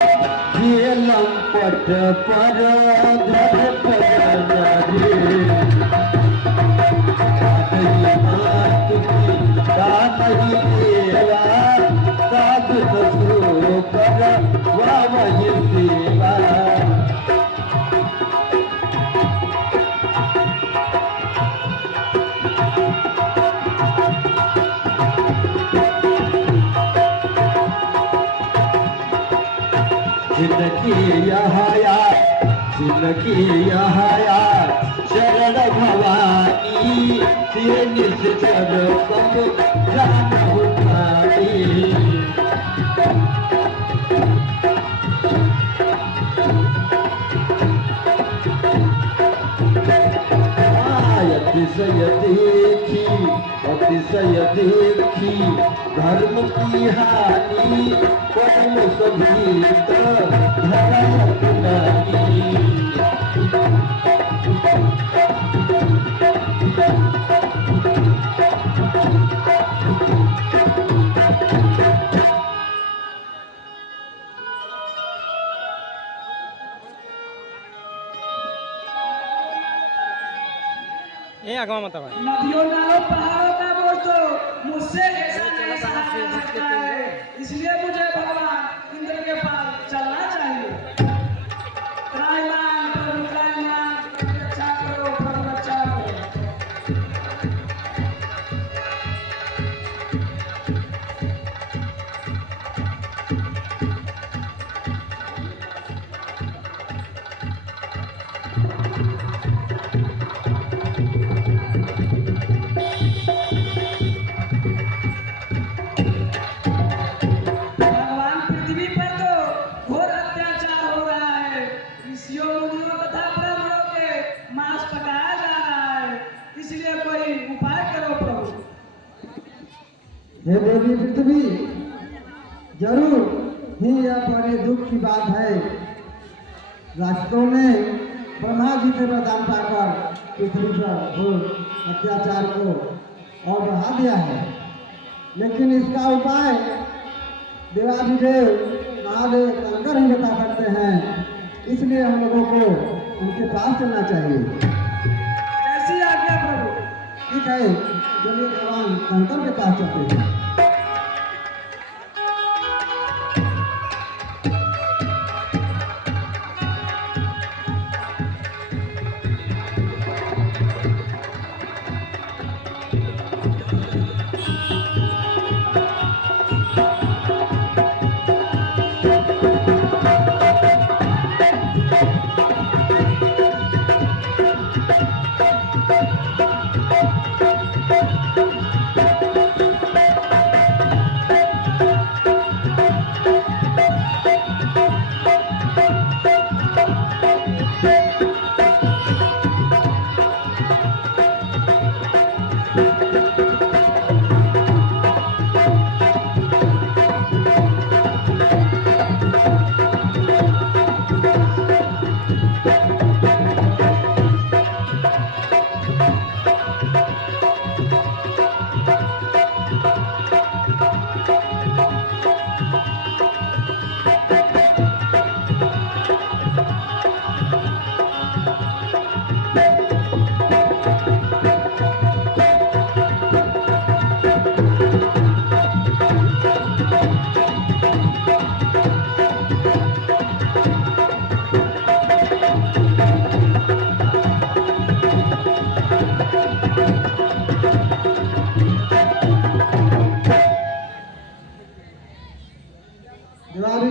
ये लंपट पर धर पर नहीं देवा साध ससुर कर वही सेवा जिनकी यार शरण भवानी तेरे निश्चर सब जान उठानी अतिशय देखी धर्म की हानि परम सभीत धर्म पुनानी आगवा मत भाई नदियों नालों पहाड़ों का बोझ तो मुझसे ऐसा नहीं सहा जा सकता है, इसलिए मुझे भगवान इंद्र के पास चलना चाहिए। त्राहिमाम प्रभु त्राहिमाम, रक्षा करो प्रभु रक्षा करो। हे देवी पृथ्वी, जरूर ही यह बड़े दुख की बात है। राष्ट्रों ने ब्रह्मा जी से वरदान पाकर पृथ्वी पर घोर अत्याचार को और बढ़ा दिया है, लेकिन इसका उपाय देवाधिदेव महादेव शंकर ही बता सकते हैं। इसलिए हम लोगों को उनके पास चलना चाहिए। कैसी आज्ञा प्रभु? ठीक है, चलिए भगवान शंकर के पास चलते हैं।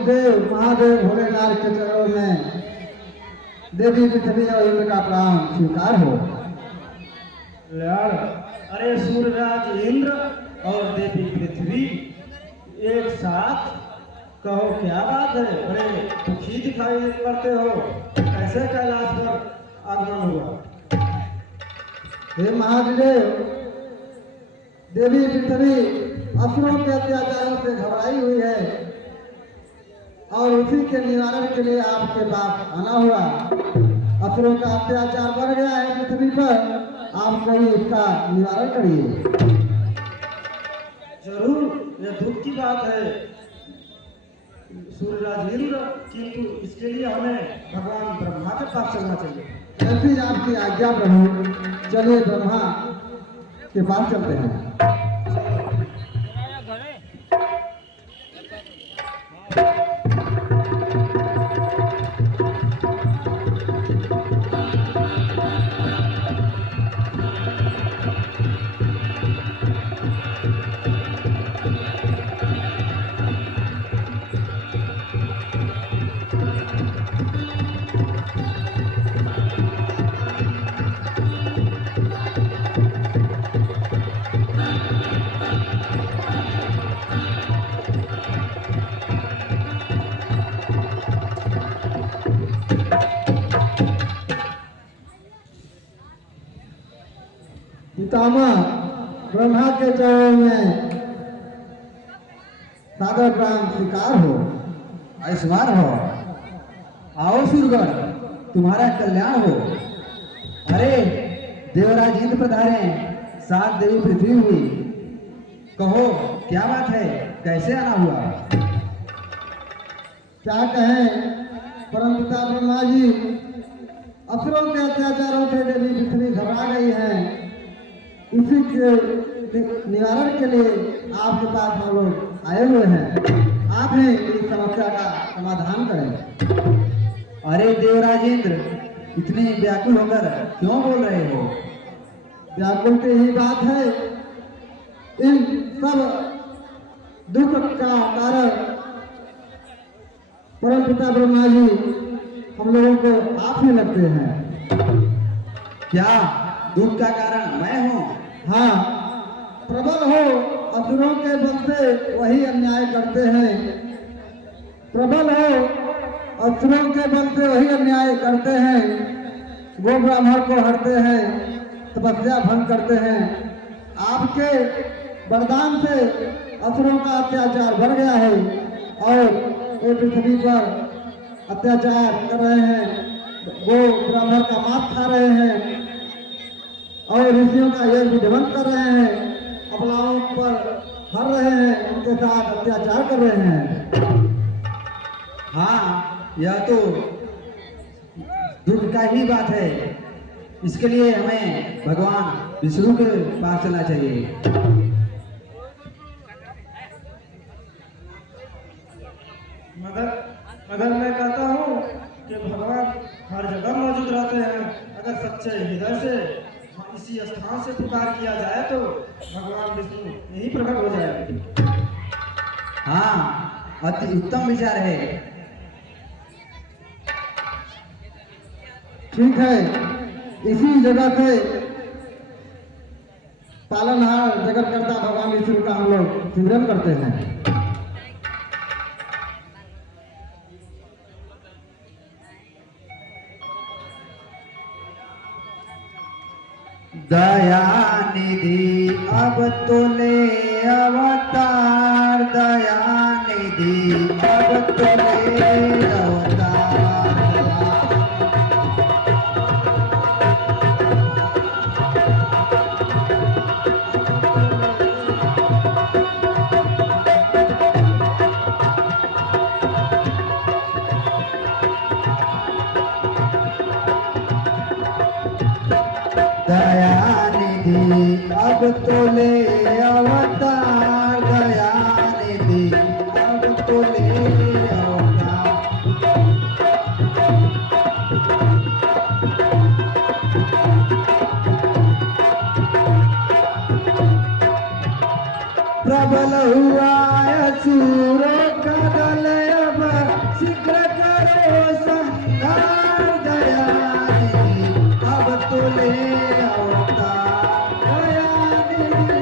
देव महादेव भोलेनाथ के चरणों में देवी पृथ्वी और इंद्र का प्राण स्वीकार हो। यार, अरे सूर्यराज इंद्र और देवी पृथ्वी एक साथ, कहो क्या बात है? बड़े दुखी दिखाई पड़ते हो, कैसे कैलाश पर आगमन हुआ? हे महादेव, देवी पृथ्वी असुरों के अत्याचारों से घबराई हुई है और उसी के निवारण के लिए आपके पास आना हुआ। असुरों का अत्याचार बढ़ गया है पृथ्वी पर, आप कोई इसका निवारण करिए। जरूर, यह दुख की बात है। सूर्यराज इंद्र, किंतु इसके लिए हमें भगवान ब्रह्मा के पास चलना चाहिए। ऐसी आपकी आज्ञा प्रभु, चलिए ब्रह्मा के पास चलते हैं। पितामह ब्रह्मा के चरणों में सादर प्राण स्वीकार हो, आयुष्मान हो। आओ सुरगण, तुम्हारा कल्याण हो। अरे देवराज इंद्र पधारे, सात देवी पृथ्वी हुई। कहो क्या बात है, कैसे आना हुआ? क्या कहें परम पिता ब्रह्मा जी, असुरों के अत्याचारों से देवी पृथ्वी घबरा गई है। इसी के निवारण के लिए आपके पास हम लोग आए हुए हैं। आप ही इस समस्या का समाधान करें। अरे देवराज इंद्र, इतने व्याकुल होकर क्यों बोल रहे हो? व्याकुल की ही बात है, इन सब दुख का कारण परम पिता ब्रह्मा जी हम लोगों को आप ही लगते हैं। क्या दुख का कारण मैं हूँ? हाँ, प्रबल हो असुरों के बल से वही अन्याय करते हैं। प्रबल हो असुरों के बल से वही अन्याय करते हैं। गो ब्राह्मण को हरते हैं, तपस्या भंग करते हैं। आपके वरदान से असुरों का अत्याचार बढ़ गया है और ये पृथ्वी पर अत्याचार कर रहे हैं। गो ब्राह्मण का मांस खा रहे हैं और ऋषियों का यज्ञ विध्वंस कर रहे हैं। अपलाओं पर हर रहे हैं, उनके साथ अत्याचार कर रहे हैं। हाँ, यह तो दुख का ही बात है। इसके लिए हमें भगवान विष्णु के पास चलना चाहिए। मगर मैं कहता हूँ कि भगवान हर जगह मौजूद रहते हैं। अगर सच्चे हृदय से इसी स्थान से पुकार किया जाए तो भगवान विष्णु यही प्रकट हो जाएंगे। हाँ, अति उत्तम विचार है। ठीक है, इसी जगह से पालनहार जगतकर्ता भगवान विष्णु का हम लोग सिमरन करते हैं। दया निधि अब तो ले अवतार, दया निधि अब तो ले अवतार। दया निधि अब तो ले अवतार, दया निधि अब तो ले अवतार। प्रबल हुआ असुरों का दल, अब शीघ्र करो संहार, दया निधि अब तो ले अवतार, दया निधि।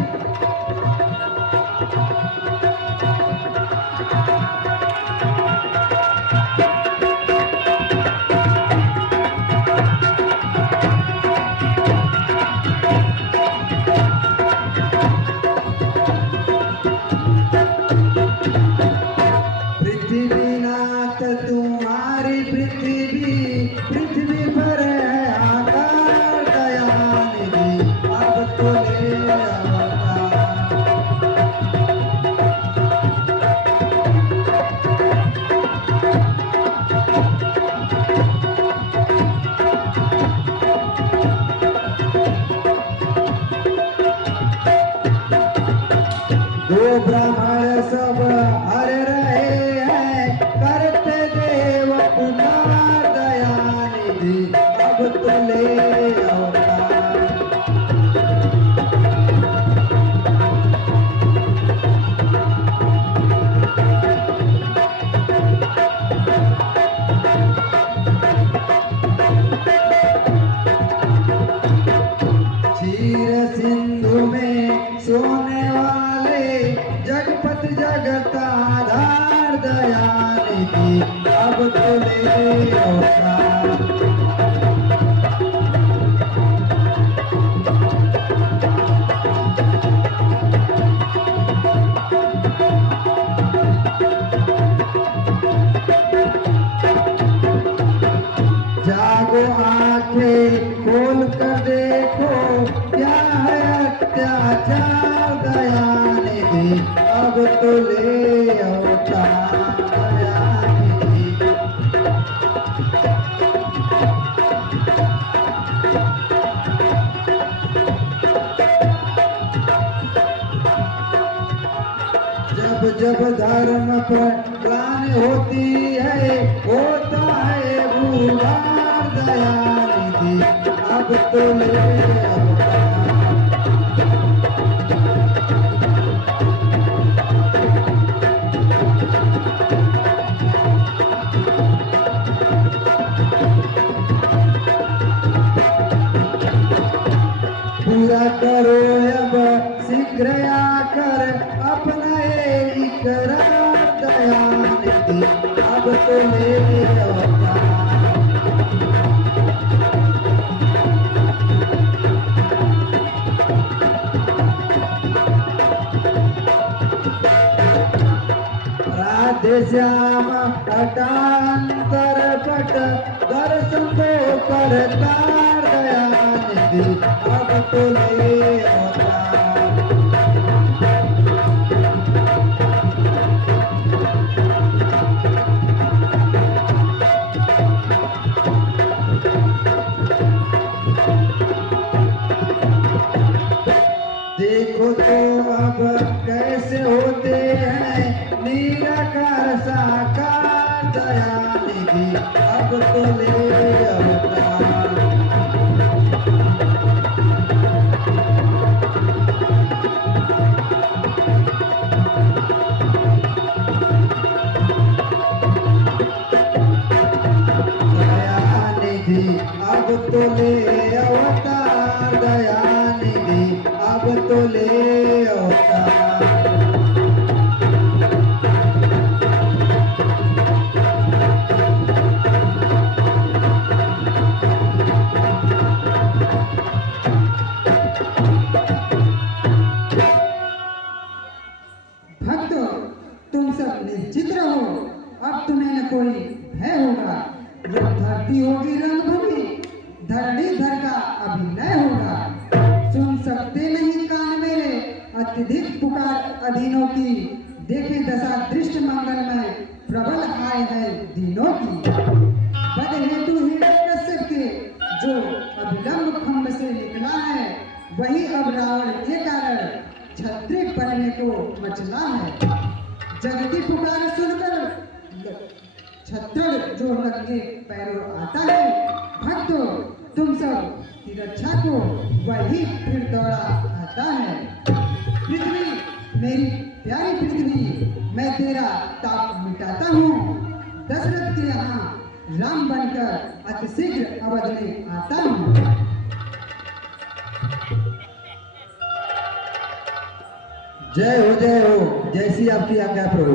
पृथ्वीनाथ तुम्हारी पृथ्वी, पृथ्वी पर है आकार, दया निधि अब तो ले अवतार। करते देव पुकार दयानिधि अब तो ले अवतार। क्षीर सिंधु में सोने वाले जगपत जगताधार दयानिधि अब तो ले अवतार। जागो आंखें खोल कर देखो क्या है अत्याचार दयानिधि अब तो ले अवतार दयानिधि। जब जब धर्म पर ग्लानि होती है होता है भूभार दयानिधि अब तो ले अवतार। पूरा करो अब शीघ्र आकर अपना इकरार दयानिधि अब तो ले अवतार। राधे श्याम हटांतर पट दर्शन को करतार दयानिधि अब तो ले अवतार। देखो तो अब कैसे होते हैं निराकार साकार दयानिधि अब तो ले अवतार। दयानिधि अब तो ले अवतार दयानिधि अब तो ले अवतार। भक्तों, तुम सब निश्चित रहो, अब तुम्हें न कोई भय होगा। जब धरती होगी रणभूमि, धरणीधर का अभिनय होगा। सुन सकते नहीं कान मेरे अत्यधिक पुकार अधीनों की, देखे दशा दृष्ट मंगलमय प्रबल आय है दीनों की। बद हेतु हिरण्यकश्यप के जो अभिलंब खंभ से निकला है, वही अब रावण के कारण क्षत्रिय बनने को मचला है। जगती पुकार सुनकर छत्र जो नंगे पैरों आता है, भक्तों तुम सब की रक्षा को वही फिर दौड़ा आता है। पृथ्वी मेरी प्यारी पृथ्वी, मैं तेरा ताप मिटाता हूँ। दशरथ के यहाँ राम बनकर अतिशीघ्र अवध में आता हूँ। जय हो जैसी आपकी आज्ञा प्रभु।